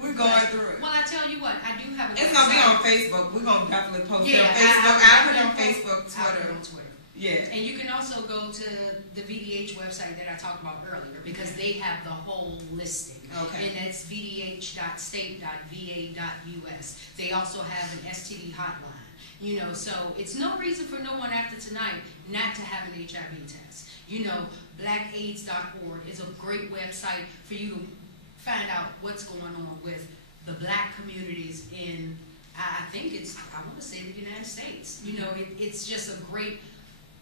We're going through it. Well, I tell you what, I do have a It's gonna be website. on Facebook. We're gonna definitely post it Yeah, on Facebook. I'll put it on Facebook, I'll put it Twitter. on Twitter. Yeah. And you can also go to the VDH website that I talked about earlier, because they have the whole listing. Okay. And that's vdh.state.va.us. They also have an STD hotline. So it's no reason for no one after tonight not to have an HIV test. BlackAIDS.org is a great website for you to find out what's going on with the black communities in, I want to say the United States. It's just a great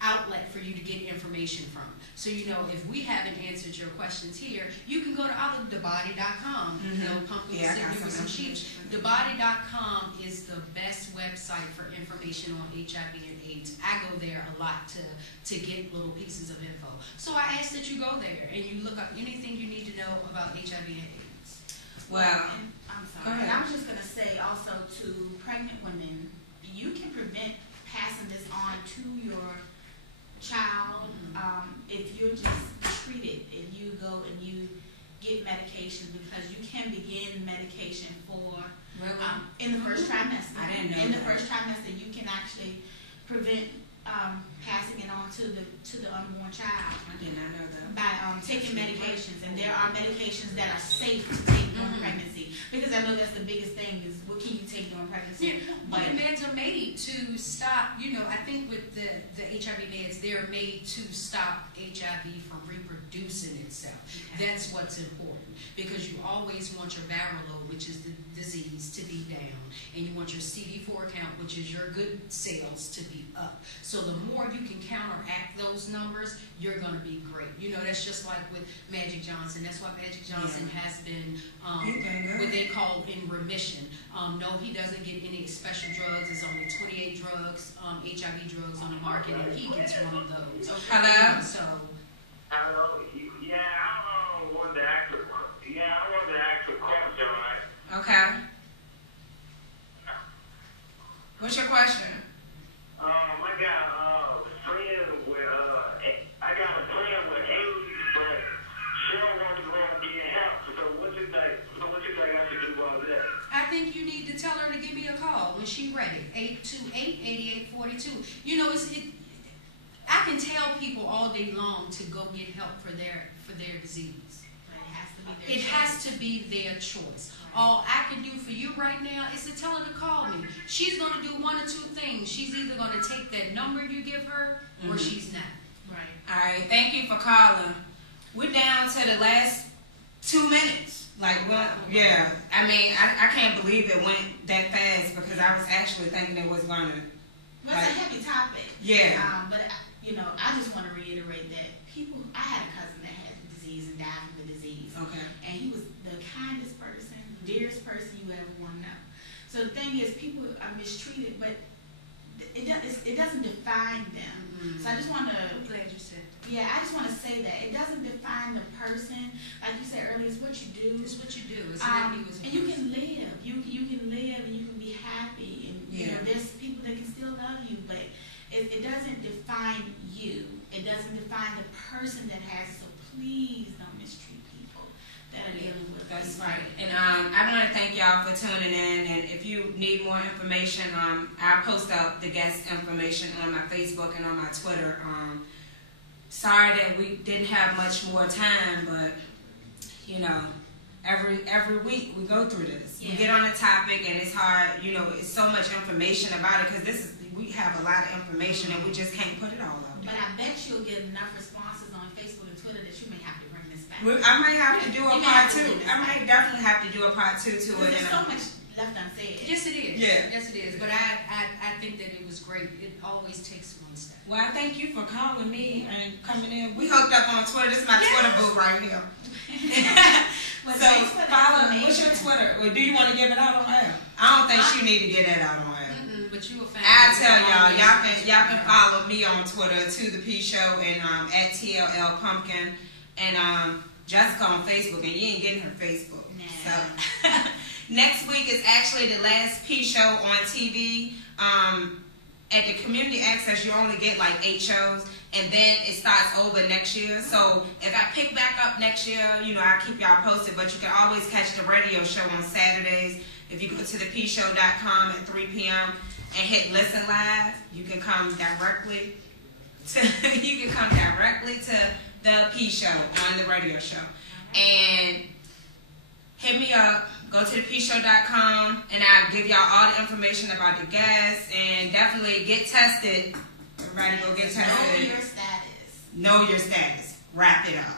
outlet for you to get information from. So, if we haven't answered your questions here, you can go to thebody.com. Pumpkin will Yeah, I send got you some some sheets. information. Thebody.com is the best website for information on HIV and AIDS. I go there a lot to get little pieces of info. So I ask that you go there and you look up anything you need to know about HIV and AIDS. Well, I'm Go sorry. ahead. And I was just going to say also to pregnant women, you can prevent passing this on to your child if you're just treated, if you go and you get medication, because you can begin medication for in the first trimester. I didn't know In the that. first trimester, you can actually prevent passing it on to the unborn child I did not know that. by taking medications. And there are medications that are safe to take during pregnancy, because I know that's the biggest thing is what can you take during pregnancy. But the meds are made to stop, I think with the HIV meds, they're made to stop HIV from reproducing itself. Okay. That's what's important. because you always want your viral load, which is the disease, to be down, and you want your CD4 count, which is your good cells, to be up. So the more you can counteract those numbers, you're going to be great. You know, that's just like with Magic Johnson. That's why Magic Johnson has been what they call in remission. No, he doesn't get any special drugs. There's only 28 drugs, HIV drugs on the market, and he gets one of those. Hello? So, Hello. Yeah, I wanted to ask a question, right? Okay. What's your question? I got a friend with AIDS, but she don't want to go and get help. So what you think? I should do about that? I think you need to tell her to give me a call when she's ready. 828-8842. You know, I can tell people all day long to go get help for their disease. But it has to be their It has to be their choice. All I can do for you right now is to tell her to call me. She's going to do one or two things. She's either going to take that number you give her, or she's not. Right. All right, thank you for calling. We're down to the last 2 minutes. Like, well, yeah. I mean, I can't believe it went that fast because I was actually thinking it was going to. Well, it's a heavy topic. Yeah. But, you know, I just want to reiterate that I had a cousin that had the disease and died from the disease. Okay. And he was the kindest person, dearest person you ever want to know. So the thing is, people are mistreated, but it doesn't define them. Mm-hmm. So I just want to. I'm glad you said that. Yeah, I just want to say that it doesn't define the person. Like you said earlier, it's what you do. It's what you do. It's not you as a And you person. can live. You can live and you can be happy. And you know, there's people that can still love you, but it doesn't define you. It doesn't define the person that has it. So please don't mistreat people that are dealing with That's these right. things. And I want to thank y'all for tuning in. And if you need more information, I'll post up the guest information on my Facebook and on my Twitter. Sorry that we didn't have much more time, but you know, every week we go through this. Yeah. We get on a topic and it's hard. You know, it's so much information about it because we have a lot of information and we just can't put it all out But there. I bet you'll get enough responses on Facebook and Twitter that you may have to bring this back. I might have to do a You may part have to two. do this I might definitely have to do a part two to it. There's and, so much left unsaid. Yes, it is. Yeah. Yes, it is. But I think that it was great. It always takes one step. Well, I thank you for calling me and coming in. We hooked up on Twitter. This is my Twitter boo right here. Well, So thanks for the follow. information. What's your Twitter? Well, do you want to give it out on air? I don't think she need to get that out on air. But you a fan. I tell y'all, y'all can follow me on Twitter To The P Show and at TLL Pumpkin and Jessica on Facebook, and you ain't getting her Facebook. Nah. So next week is actually the last P Show on TV. At the Community Access, you only get like 8 shows, and then it starts over next year. So if I pick back up next year, you know, I'll keep y'all posted, but you can always catch the radio show on Saturdays. If you go to thepshow.com at 3 p.m. and hit listen live, you can come directly to the P Show on the radio show. And hit me up. Go to thepshow.com and I'll give y'all all the information about the guests and definitely get tested. Everybody go get tested. Know your status. Know your status. Wrap it up.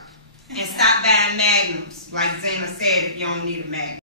And stop buying magnums. Like Zena said, if you don't need a magnum.